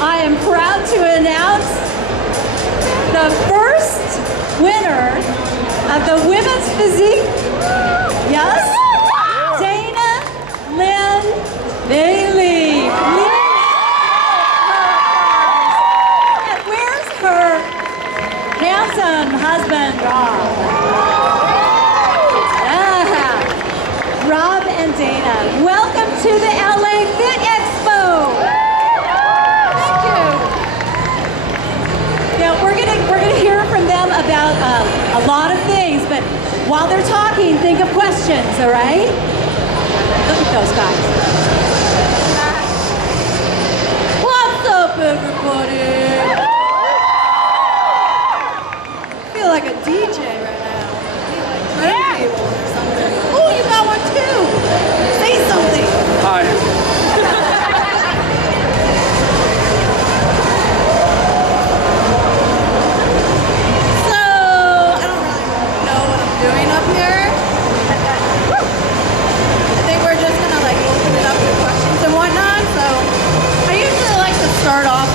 I am proud to announce the first winner of the women's physique. Yes? Dana Lynn Bailey. And where's her handsome husband, Rob? Yeah. Rob and Dana, welcome to the LA Fit Expo. Thank you. Now we're gonna hear from them about a lot of things, but while they're talking, think of questions, all right? Look at those guys. What's up, everybody? I feel like a DJ right now. I feel like turntable or something. Oh, you got one too. Say something. Hi. Doing up here. I think we're just gonna like open it up to questions and whatnot. So I usually like to start off.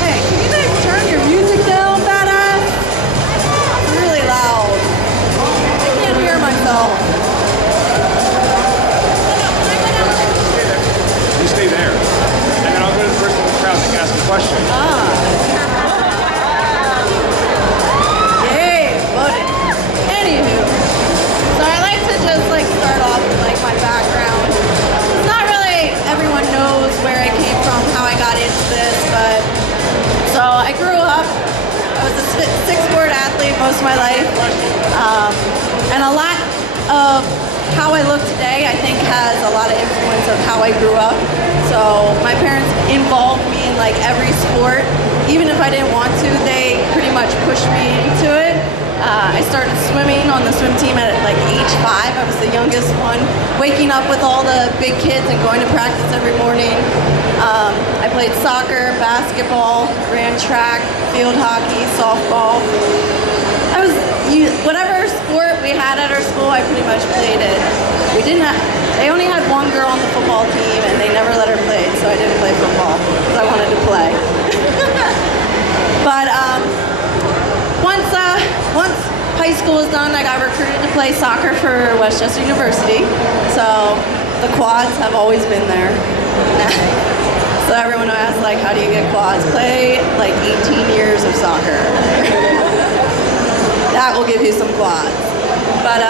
Hey, can you guys turn your music down, badass? It's really loud. I can't hear myself. You stay there. And then I'll go to the person in the crowd that can ask a question. Anywho, so I like to just like start off with like my background. Not really everyone knows where I came from, how I got into this, but so I grew up, I was a six-sport athlete most of my life, and a lot of how I look today I think has a lot of influence of how I grew up. So my parents involved me in like every sport. Even if I didn't want to, they pretty much pushed me into it. I started swimming on the swim team at like age 5. I was the youngest one, waking up with all the big kids and going to practice every morning. I played soccer, basketball, ran track, field hockey, softball. Whatever sport we had at our school, I pretty much played it. They only had one girl on the football team and they never let her play, so I didn't play football because I wanted to play. But once high school was done, I got recruited to play soccer for Westchester University. So the quads have always been there. So everyone asks, like, how do you get quads? Play like 18 years of soccer. That will give you some quads. But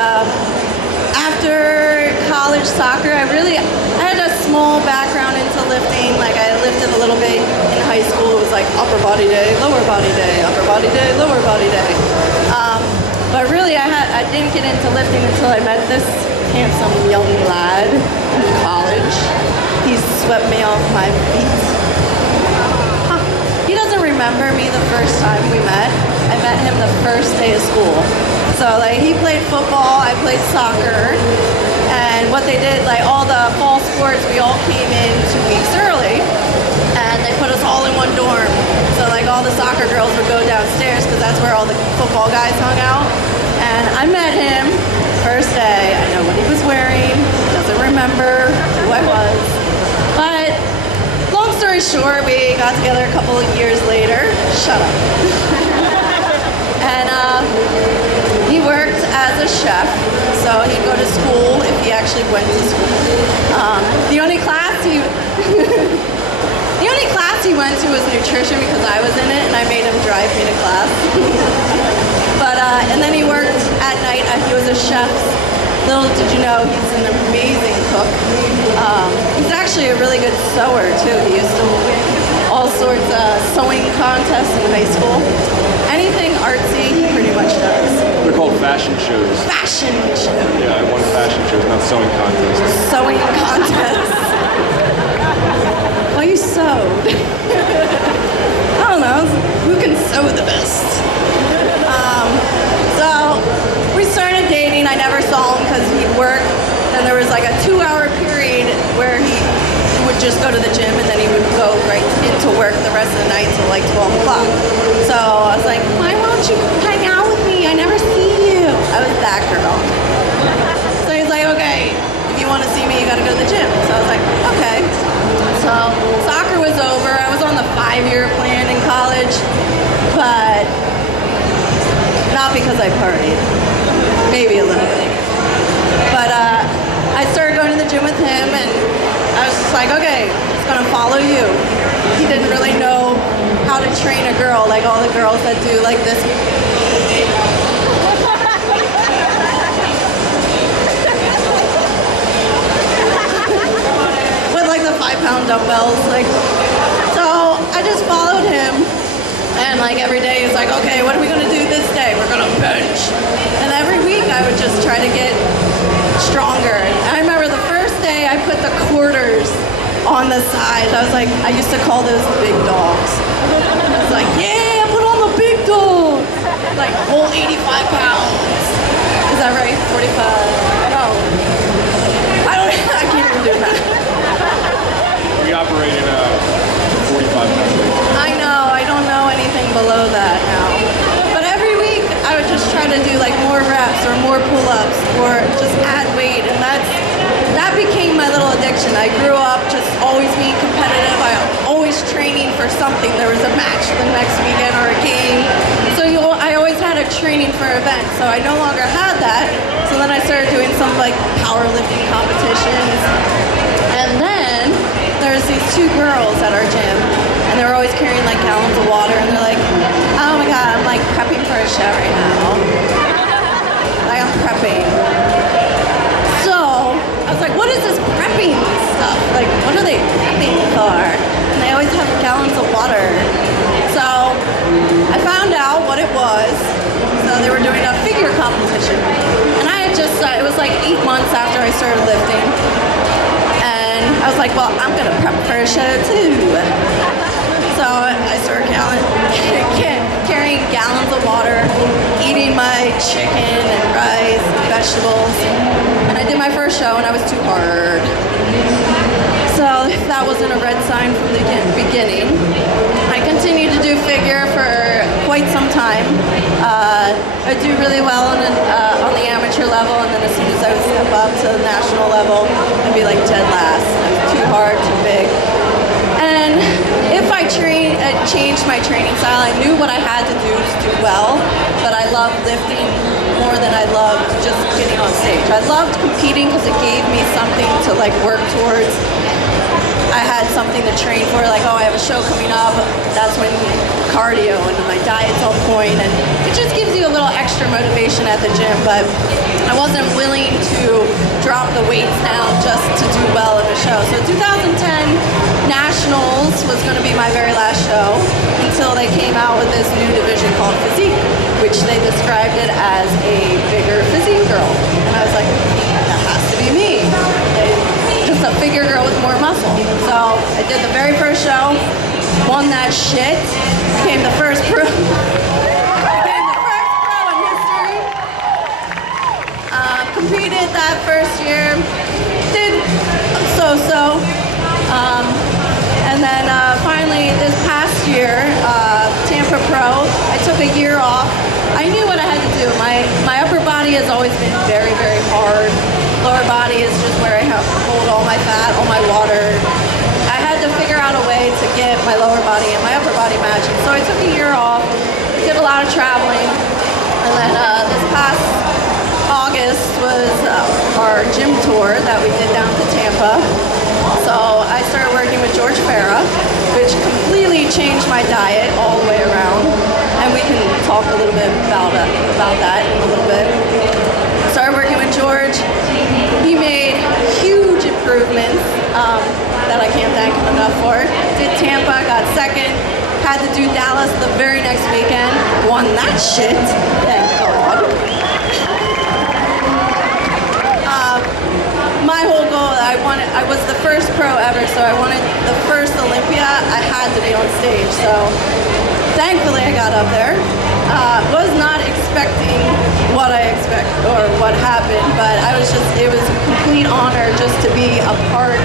after college soccer, I had a small background into lifting. Like I lifted a little bit in high school. It was like upper body day, lower body day, upper body day, lower body day. But really, I didn't get into lifting until I met this handsome young lad in college. He swept me off my feet. He doesn't remember me the first time we met. I met him the first day of school. So like he played football, I played soccer, and what they did, like all the fall sports, we all came in 2 weeks early, and they put us all in one dorm. So like all the soccer girls would go downstairs because that's where all the football guys hung out. And I met him first day. I know what he was wearing. Doesn't remember who I was. But long story short, we got together a couple of years later. Shut up. And he worked as a chef, so he'd go to school if he actually went to school. The only class he went to was nutrition because I was in it, and I made him drive me to class. But and then he worked at night. He was a chef. Little did you know, he's an amazing cook. He's actually a really good sewer too. He used to win all sorts of sewing contests in high school. Anything artsy, he pretty much does. They're called fashion shows. Fashion shows. Yeah, I won fashion shows, not sewing contests. Sewing contests. Well, you sewed. I don't know, who can sew the best? So we started dating. I never saw him because he'd work. Then there was like a 2-hour period where he would just go to the gym and then he would go right into work the rest of the night till like 12 o'clock. So I was like, why won't you hang out with me? I never see you. I was that girl. So he's like, okay, if you want to see me, you got to go to the gym. So I was like, okay. So soccer was over. I was on the 5-year because I partied. Maybe a little bit. But I started going to the gym with him, and I was just like, okay, just gonna follow you. He didn't really know how to train a girl, like all the girls that do like this. With like the 5-pound dumbbells, like. So I just followed him, and like every day he's like, okay, what are we gonna do this day? We're gonna bench. And every week I would just try to get stronger. I remember the first day I put the quarters on the side. I was like, I used to call those the big dogs. I was like, yeah, put on the big dog. Like whole 85 pounds. Is that right? 45? No. I can't even do that. We operate in a 45 pounds. I know, I don't know anything below that now. But every week I would just try to do like more reps or more pull-ups or just add weight, and that became my little addiction. I grew up just always being competitive. I always training for something. There was a match the next weekend or a game. So I always had a training for an event. So I no longer had that. So then I started doing some like powerlifting competitions. And then there's these two girls at our gym, and they were always carrying like gallons of water, and they're like, oh my god, I'm like prepping for a show right now. Like I'm prepping. So I was like, what is this prepping stuff? Like, what are they prepping for? And they always have gallons of water. So I found out what it was. So they were doing a figure competition, and I had just it was like 8 months after I started lifting. I was like, well, I'm going to prep for a show too. So I started carrying gallons of water, eating my chicken and rice and vegetables. And I did my first show, and I was too hard. So that wasn't a red sign from the beginning. I continued to do figure for quite some time. I do really well on the amateur level, and then as soon as I would step up to the national level, I'd be like dead last. Too hard, too big. And if I changed my training style, I knew what I had to do to do well, but I loved lifting more than I loved just getting on stage. I loved competing because it gave me something to like work towards. I had something to train for, like, oh, I have a show coming up. That's when cardio and my diet's on point, and it just gives you a little extra motivation at the gym. But I wasn't willing to drop the weights down just to do well in the show. So 2010 Nationals was going to be my very last show until they came out with this new division called Physique, which they described it as a bigger physique girl. And I was like, that has to be me. Just a bigger girl with more muscle. So I did the very first show, won that shit, became the first pro. Became the first pro in history. Competed that first year, did so-so. And then finally this past year, Tampa Pro, I took a year off. I knew what I had to do. My upper body has always been very, very hard. Lower body is just where I have to hold all my fat, all my water. I had to figure out a way to get my lower body and my upper body matching. So I took a year off, did a lot of traveling, and then this past August was our gym tour that we did down to Tampa. So I started working with George Farah, which completely changed my diet all the way around. And we can talk a little bit about that in a little bit. Started working with George. He made huge improvements that I can't thank him enough for. Did Tampa, got second. Had to do Dallas the very next weekend. Won that shit. Thank God. My whole goal, I was the first pro ever, so I wanted the first Olympia. I had to be on stage. So thankfully I got up there. Was not expecting what I expect or what happened, but it was a complete honor just to be a part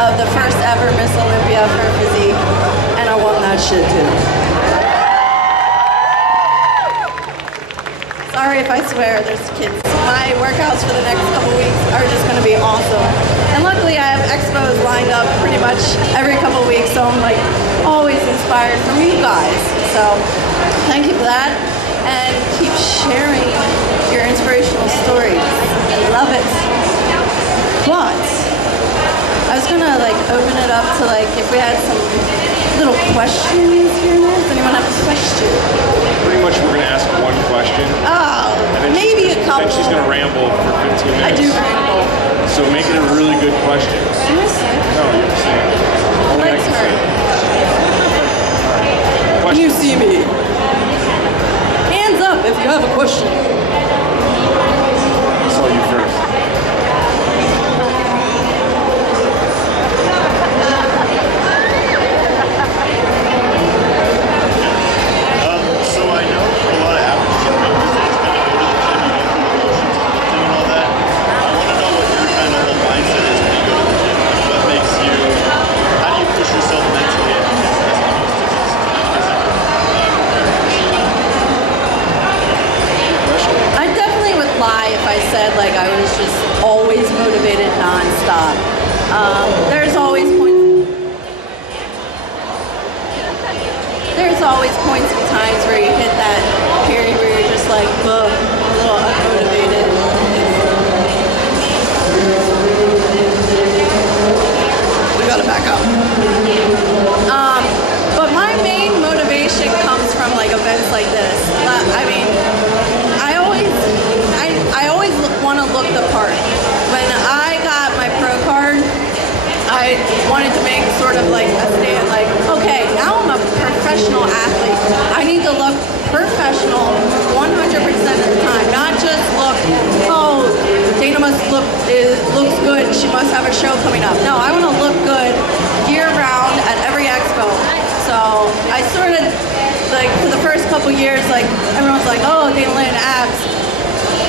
of the first ever Miss Olympia for Physique, and I won that shit too. Sorry if I swear, there's kids. My workouts for the next couple weeks are just gonna be awesome. And luckily I have expos lined up pretty much every couple weeks, so I'm like always inspired from you guys. So thank you for that. and keep sharing your inspirational stories. I love it. But I was gonna like open it up to like if we had some little questions here. Does anyone have a question? Pretty much we're going to ask one question. Oh, And then maybe a couple. Then she's going to ramble for 15 minutes. I do ramble. So make it a really good question. Am I sick? No, you're saying. My legs hurt. Can you see me? Hands up if you have a question. I saw you first. So I know for a lot of average gym members, they just kind of go to the gym, you go through the motions and all that. I want to know what your kind of whole mindset is when you go to the gym. Like what makes you, how do you push yourself mentally as opposed to just physical? I definitely would lie if I said like I was just always motivated nonstop. There's always points. There's always points and times where you hit that period where you're just like, ugh, a little unmotivated. We gotta back up. But my main motivation comes from like events like this. I mean, I always want to look the part. When I got my pro card, I wanted to make sort of like a stand, like, okay, now I'm a professional athlete. I need to look professional 100% of the time, not just look, oh, Dana looks good, she must have a show coming up. No, I want to look good year round at every expo. So I sort of, like, for the first couple years, like, everyone's like, oh, Dana Linn, abs.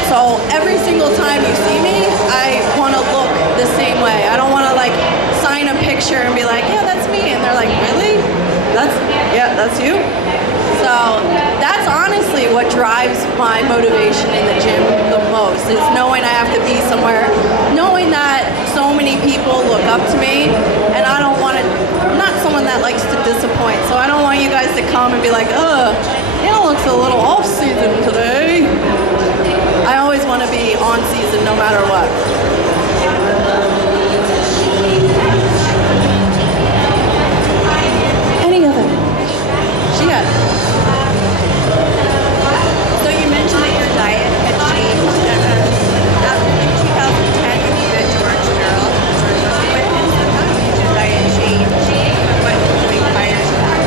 So every single time you see me, I want to look the same way. I don't want to like sign a picture and be like, yeah, that's me. And they're like, really? That's you? So that's honestly what drives my motivation in the gym the most, is knowing I have to be somewhere, knowing that so many people look up to me, and I don't want to, I'm not someone that likes to disappoint. So I don't want you guys to come and be like, Hannah looks a little off season today. I always want to be on season no matter what. Any other? She had. So you mentioned that your diet had changed after 2010 when you met George Girl. But how did your diet change? What was doing prior to that?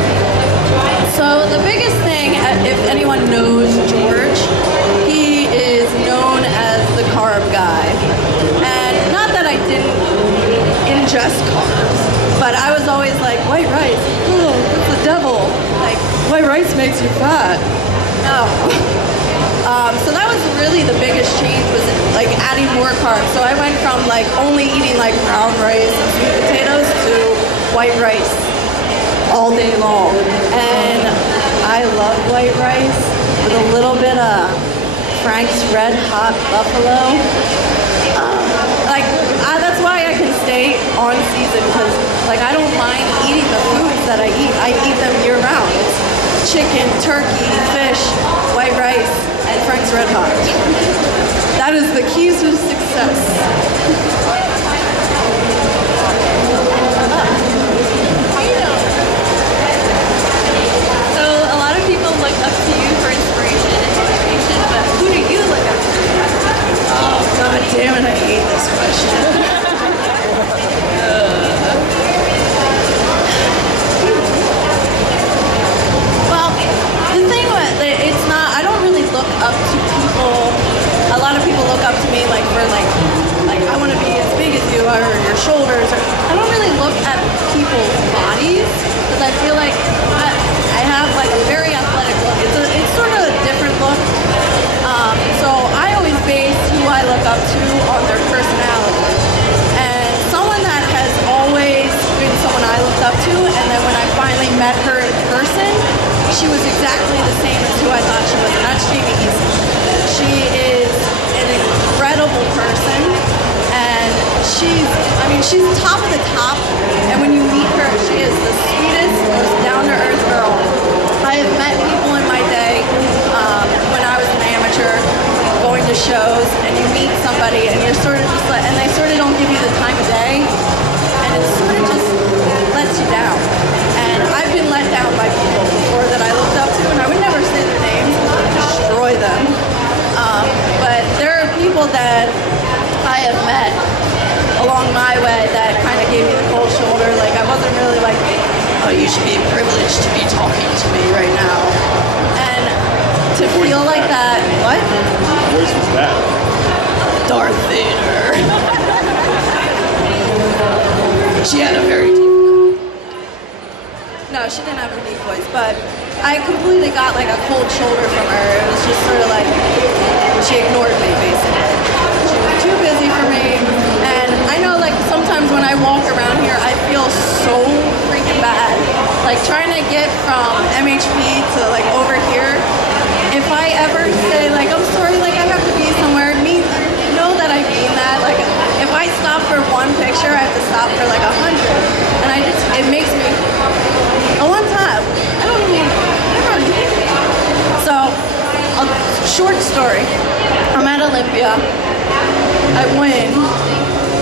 So the biggest thing, if anyone knows George, he is known as the carb guy. And not that I didn't ingest carbs, but I was always like, white rice, oh, it's the devil. Like, white rice makes you fat. No. So that was really the biggest change, was like adding more carbs. So I went from like only eating like brown rice and sweet potatoes to white rice all day long. And I love white rice with a little bit of Frank's Red Hot Buffalo. That's why I can stay on season, because like I don't mind eating the foods that I eat. I eat them year round. It's chicken, turkey, fish, white rice, and Frank's Red Hot. That is the keys to success. So a lot of people look up to you for inspiration and motivation, but who do you look up to? Oh, God damn it, I hate this question. Well, the thing with it's not, I don't really look up to people. A lot of people look up to me like for like I want to be as big as you or your shoulders. Or, I don't really look at people's bodies, because I feel like I have like a very athletic look. It's sort of a different look. So I always base who I look up to on their personality. And someone that has always been someone I looked up to, and then when I finally met her in person, she was exactly the same as who I thought she was, and that's Jamie Eason. She is an incredible person, and she's top of the top, and when you meet her, she is the sweetest, most down-to-earth girl. I have met people in my day Darth Vader. She had a very deep No, she didn't have a deep voice, but I completely got like a cold shoulder from her. It was just sort of like, she ignored me basically. She was too busy for me, and I know like sometimes when I walk around here, I feel so freaking bad. Like trying to get from MHP to like over here, if I ever say like, I'm sorry, like I have to be somewhere, know that I mean that. Like if I stop for one picture, I have to stop for like 100. And it makes me, one time, I don't even remember. So, a short story. I'm at Olympia, I win,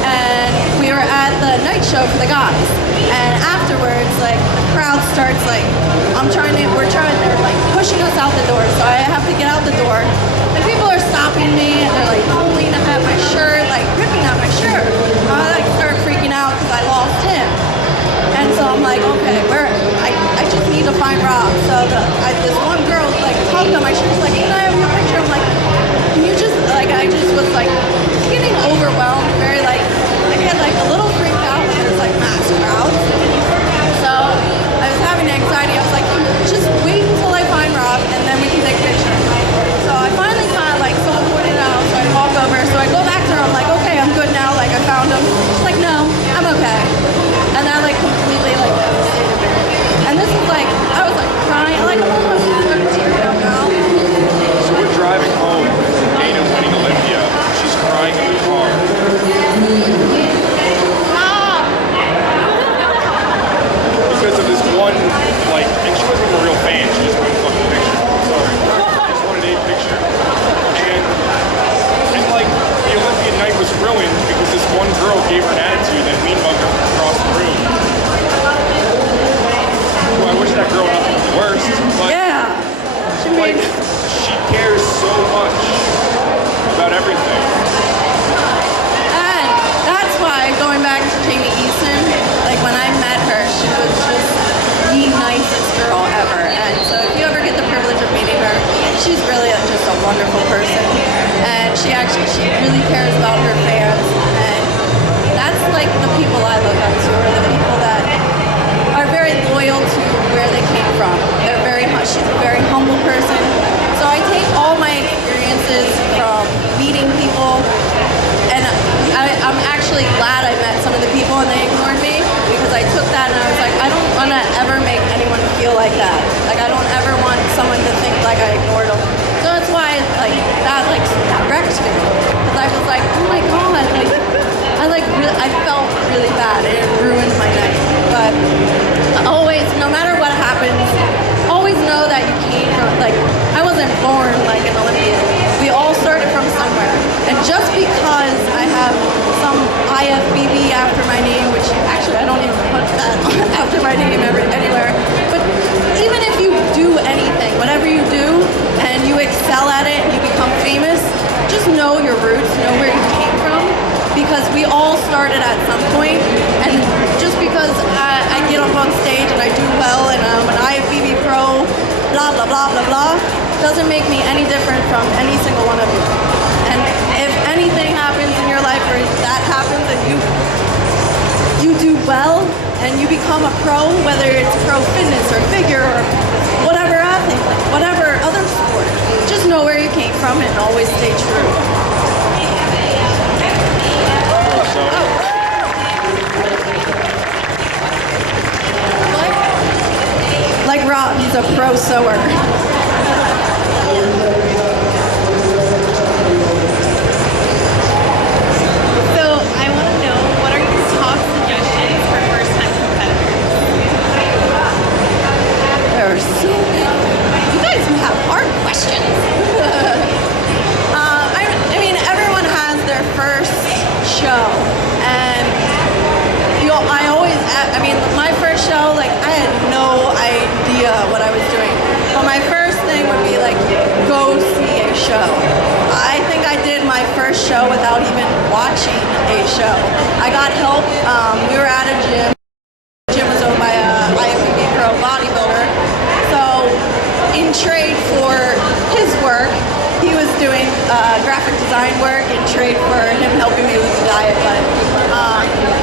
and we were at the night show for the guys. And afterwards, like, the crowd starts like, they're like pushing us out the door, so I have to get out the door. And people are stopping me, and they're like pulling at my shirt, like ripping at my shirt. I like start freaking out because I lost him. And so I'm like, okay, I just need to find Rob. So this one girl like tugged on my shirt, she's like, can I have your picture? I'm like, can you just, like, I just was like getting overwhelmed, very like, I get like a little freaked out when there's like mass crowds. So I was having anxiety. I was like, just wait until I find Rob and then we can take pictures. So I finally got like someone pointed out, so I walk over. So I go back to her, I'm like, okay, I'm good now, like I found him. She's like, no, I'm okay. And that like completely like devastated me. And this is like, I was like crying, like I'm almost tearing up now. So we're driving home from Dana winning Olympia. She's crying in the car. Because of this one, like, and she wasn't even a real fan, she just wanted a fucking picture. Sorry. She just wanted a picture. And like, the Olympian night was ruined because this one girl gave her an attitude that mean mugged her across the room. Well, I wish that girl nothing but the worst, but Yeah. like, she cares so much about everything. And that's why, going back to Jamie Easton, like when I met her, she was just the nicest girl ever. And so if you ever get the privilege of meeting her, she's really just a wonderful person. And she really cares about her fans. And that's like the people I look up to, are the people that are very loyal to where they came from. She's a very humble person. So I take all my experiences from meeting people, and I'm actually glad I met some of the people and they ignored me, because I took that and I was like, I don't want to ever make anyone feel like that. Like I don't ever want someone to think like I ignored them. So that's why like that wrecked me, because I was like, oh my god, like I felt really bad. It ruined my night. But always, no matter what happens, always know that you came from, like, I wasn't born like an Olympian. We all started from somewhere. And just because I have some IFBB after my name, which actually I don't even put that after my name anywhere, but even if you do anything, whatever you do, and you excel at it and you become famous, just know your roots, know where you came from, because we all started at some point. And just because I get up on stage and I do well and I'm an IFBB pro, blah, blah, blah, blah, blah, doesn't make me any different from any single one of you. And if anything happens in your life or that happens and you do well and you become a pro, whether it's pro fitness or figure or whatever athlete, whatever other sport, just know where you came from and always stay true. Like Rob, he's a pro sewer. So I want to know, what are your top suggestions for first-time competitors? There are so many. You guys have hard questions. I mean, everyone has their first show, and my first show, like, I had no idea what I was doing. But my first thing would be like, go see a show. I think I did my first show without even watching a show. I got help. We were at a gym. The gym was owned by a IFBB pro bodybuilder. So in trade for his work, he was doing graphic design sign work and trade for him helping me with the diet. But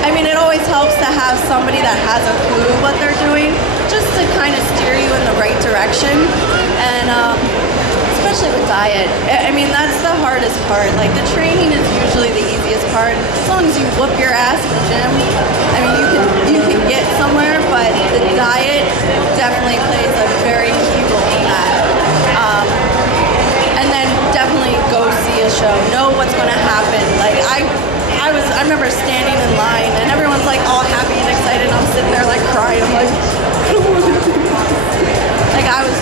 I mean, it always helps to have somebody that has a clue what they're doing, just to kind of steer you in the right direction. And especially with diet, I mean, that's the hardest part. Like, the training is usually the easiest part. As long as you whoop your ass in the gym, I mean, you can get somewhere, but the diet definitely plays a very key role in that. And then definitely go see a show. Know what's going to happen. Like, I remember standing in line and everyone's like all happy and excited. And I'm sitting there like crying. I'm like, I don't want to do this. Like, I was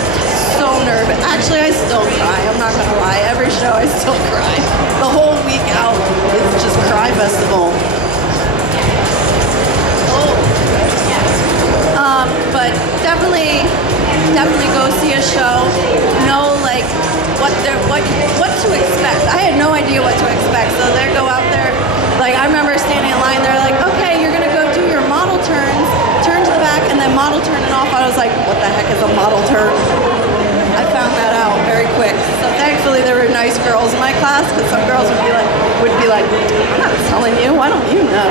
so nervous. Actually, I still cry. I'm not going to lie. Every show I still cry. The whole week out is just cry festival. But definitely go see a show. Know like what to expect. I had no idea what to expect, so they go out there. Like, I remember standing in line. They're like, "Okay, you're gonna go do your model turns, turn to the back, and then model turning off." I was like, "What the heck is a model turn?" I found that out very quick. So thankfully there were nice girls in my class, because some girls would be like, "I'm not telling you. Why don't you know?"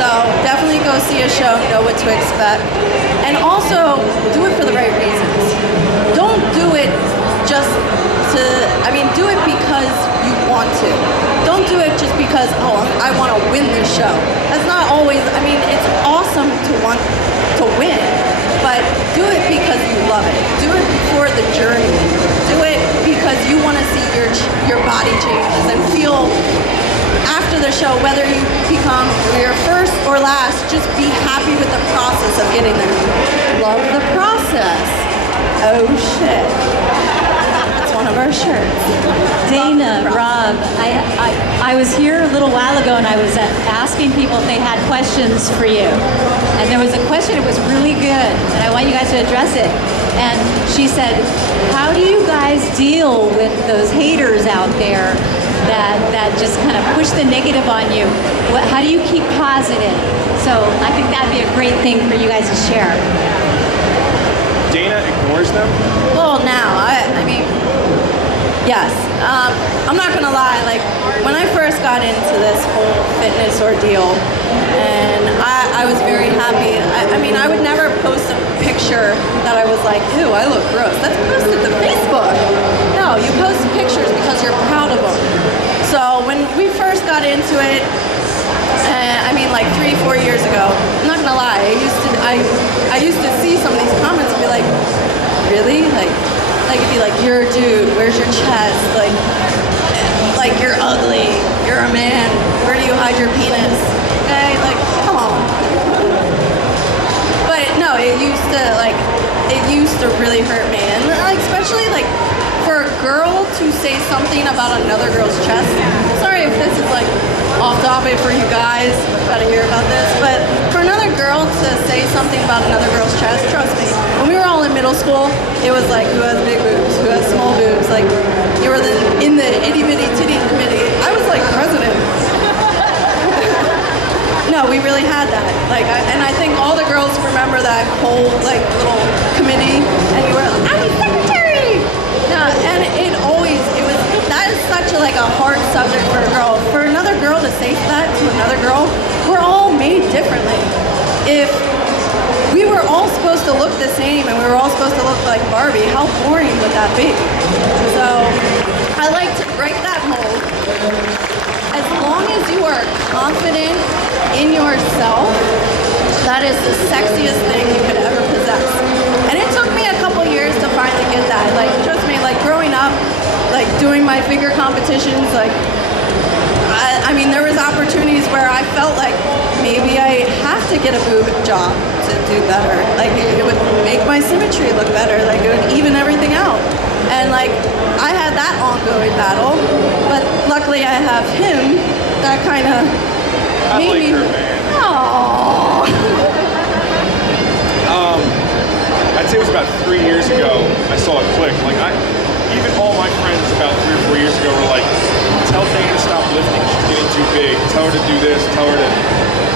So definitely go see a show, know what to expect. And also do it for the right reasons. Don't do it just do it because you want to. Don't do it just because, oh, I want to win this show. That's not always, it's awesome to want to win, but do it because you love it. Do it for the journey. Do it because you want to see your body changes and feel after the show, whether you become your first or last, just be happy with the process of getting there. Love the process. Oh shit. That's one of our shirts. Dana, Rob, I was here a little while ago and I was asking people if they had questions for you. And there was a question, it was really good, and I want you guys to address it. And she said, how do you guys deal with those haters out there that just kind of push the negative on you? How do you keep positive? So I think that'd be a great thing for you guys to share. Dana ignores them? Well, now, yes. I'm not gonna lie, like, when I first got into this whole fitness ordeal, and I was very happy. I would never post a picture that I was like, ew, I look gross. That's posted to Facebook. No, you post pictures because you're proud of them. So when we first got into it, like 3-4 years ago, I'm not gonna lie, I used to see some of these comments and be like, really? Like it'd be like, you're a dude, where's your chest? Like you're ugly, you're a man, where do you hide your penis? Okay, like, come on. But no, it used to really hurt me. And like, especially like for a girl to say something about another girl's chest. Sorry if this is like off topic for you guys, gotta hear about this, but for another girl to say something about another girl's chest, trust me, when we were all in middle school, it was like, who has big boobs, who has small boobs, like, you were in the itty bitty titty committee. I was like president. No, we really had that. Like, and I think all the girls remember that whole like little committee, and you were like, I'm secretary. No, and that is such a hard subject for a girl. For another girl to say that to another girl, we're all made differently. If we were all supposed to look the same and we were all supposed to look like Barbie, how boring would that be? So I like to break that mold. As long as you are confident in yourself, that is the sexiest thing you could ever possess. And it took me a couple years to finally get that. Like, trust me, like growing up, like doing my figure competitions, like, there was opportunities where I felt like maybe I have to get a boob job to do better. Like, it would make my symmetry look better. Like, it would even everything out. And like, I had that ongoing battle, but luckily I have him that kind of made me. Aww. I'd say it was about 3 years ago I saw a click. Like, even all my friends about 3 or 4 years ago were like, tell Dana to stop lifting, she's getting too big, tell her to do this, tell her to,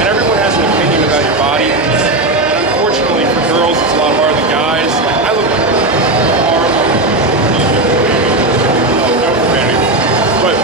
and everyone has an opinion about your body. And unfortunately for girls, it's a lot harder than guys. Like, I look horrible. No profanity. But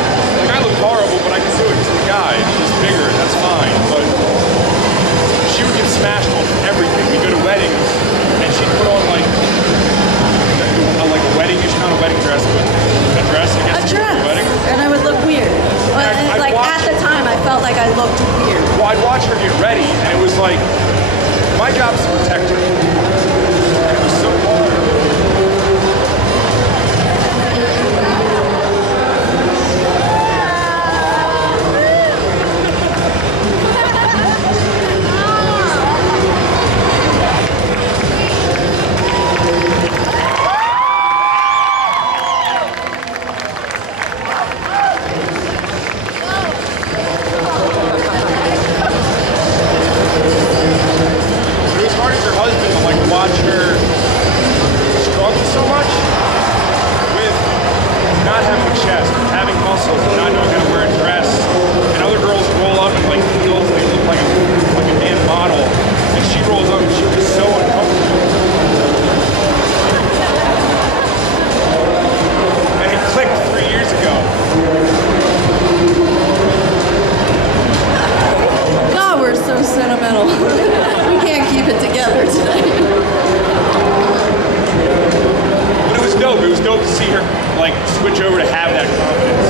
see her like switch over to have that confidence.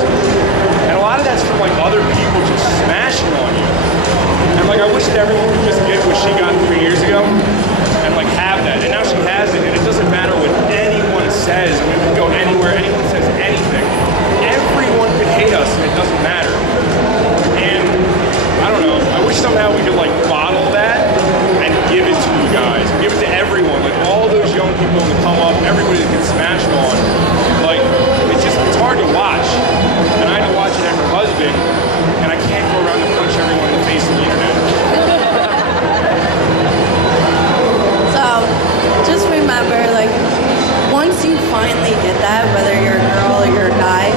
And a lot of that's from like other people just smashing on you. And like I wish that everyone could just get what she got 3 years ago and like have that. And now she has it, and it doesn't matter what anyone says. I mean, we can go anywhere, anyone says anything. Everyone could hate us, and it doesn't matter. And I don't know. I wish somehow we could like bottle that and give it to you guys, give it to everyone, like all those young people that come up, everybody that gets smashed on. Like it's hard to watch, and I had to watch it at her husband, and I can't go around and punch everyone in the face on the internet. So just remember, like, once you finally get that, whether you're a girl or you're a guy,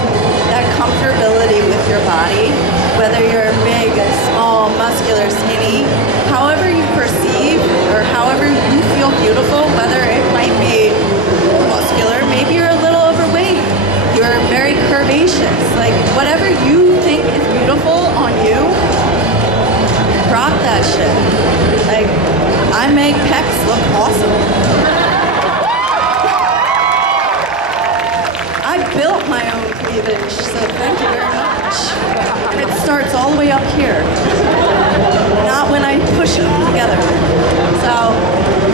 that comfortability with your body, whether you're big, small, muscular, skinny, however you perceive or however you feel beautiful, whether it might be muscular, maybe you're a little overweight, you're very curvaceous, like whatever you think is beautiful on you, rock that shit. Like, I make pecs look awesome. I built my own cleavage, so thank you very much. It starts all the way up here, not when I push them together. So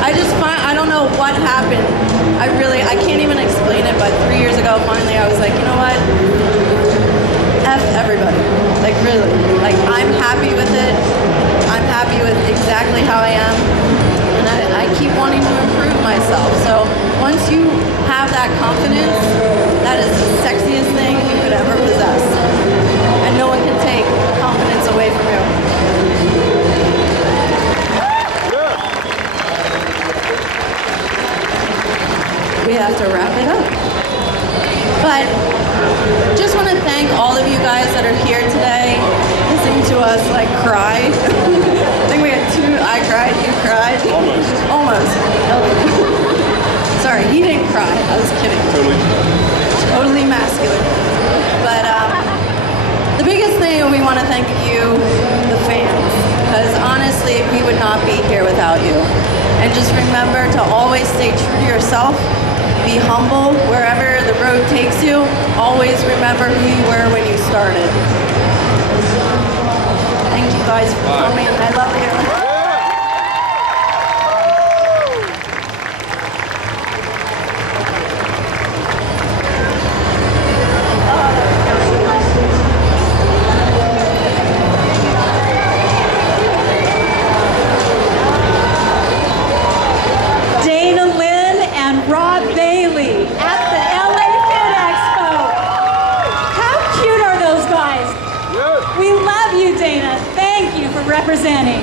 I don't know what happened. I can't even explain it, but 3 years ago, finally, I was like, you know what? F everybody. Like, really. Like, I'm happy with it. I'm happy with exactly how I am. And I keep wanting to improve myself. So once you have that confidence, that is the sexiest thing you could ever possess. And no one can take confidence away from you. We have to wrap it up. But just want to thank all of you guys that are here today, listening to us like cry. I think we had I cried, you cried. Almost. Sorry, he didn't cry. I was kidding. Totally masculine. But the biggest thing, we want to thank you, the fans, because honestly, we would not be here without you. And just remember to always stay true to yourself. Be humble wherever the road takes you. Always remember who you were when you started. Thank you guys for coming. I love you. Rob Bailey at the LA Fit Expo. How cute are those guys? We love you, Dana. Thank you for representing.